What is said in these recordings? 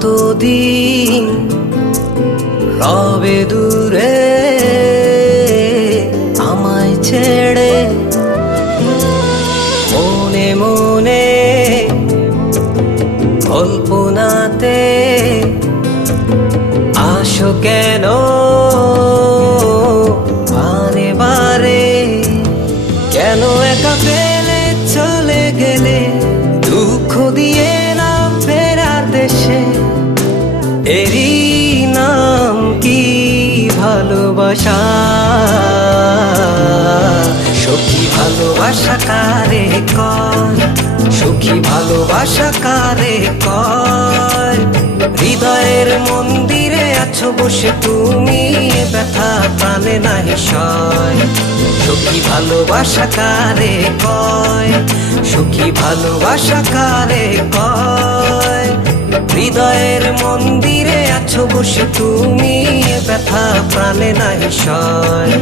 কতদিন রবে দূরে আমায় ছেড়ে, মনে মনে কল্পনাতে আসো কেন বারে বারে? কেন একা ফেলে চলে গেলে, দুঃখ দিয়ে না ফেরার দেশে? এরই নাম কি ভালোবাসা? সখী ভালোবাসা কারে কয়? সখী ভালোবাসা কারে কয়? হৃদয়ের মন্দিরে আছো বসে তুমি, ব্যথা প্রাণে নাহি সয়। সখী ভালোবাসা কারে কয়? সখী ভালোবাসা কারে কয়? হৃদয়ের মন্দিরে আছো বসে তুমি, ব্যথা প্রাণে নাহি সয়।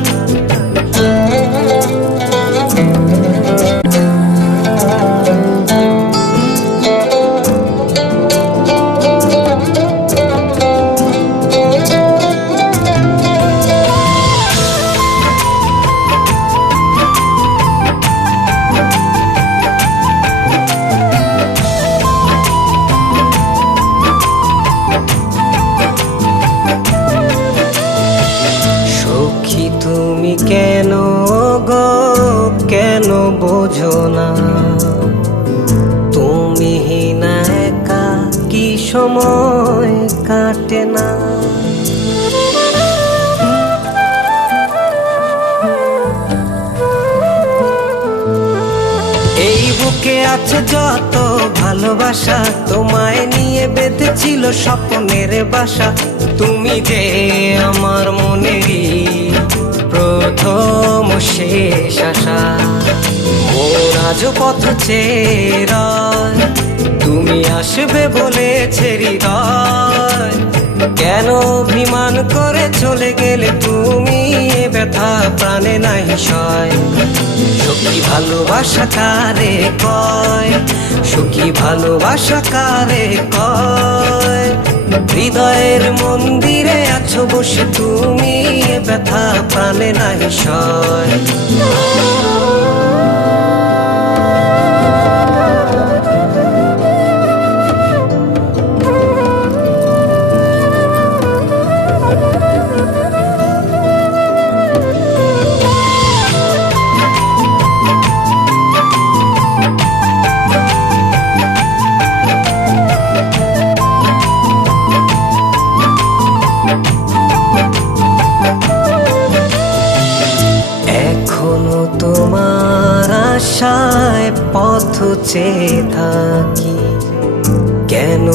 তুমি কেন গো, কেন বোঝো না? তুমি না একা কি সময় কাটে না? এই বুকে আছে যত ভালোবাসা, তোমায় নিয়ে বেঁধেছিল স্বপ্নের বাসা। তুমি যে আমার মনেরই প্রথম শেষ আশা। মন আজ পথ চেয়ে রয়, তুমি আসবে বলেছে হৃদয়। কেন অভিমান করে চলে গেলে তুমি, ব্যথা প্রাণে নাহি সয়। সখী ভালোবাসা কারে কয়? সখী ভালোবাসা কারে কয়? হৃদয়ের মন্দিরে আছো বসে তুমি, ব্যথা প্রাণে নাহি সয়। এখনো তোমার আশায় পথ চেয়ে থাকি, কেন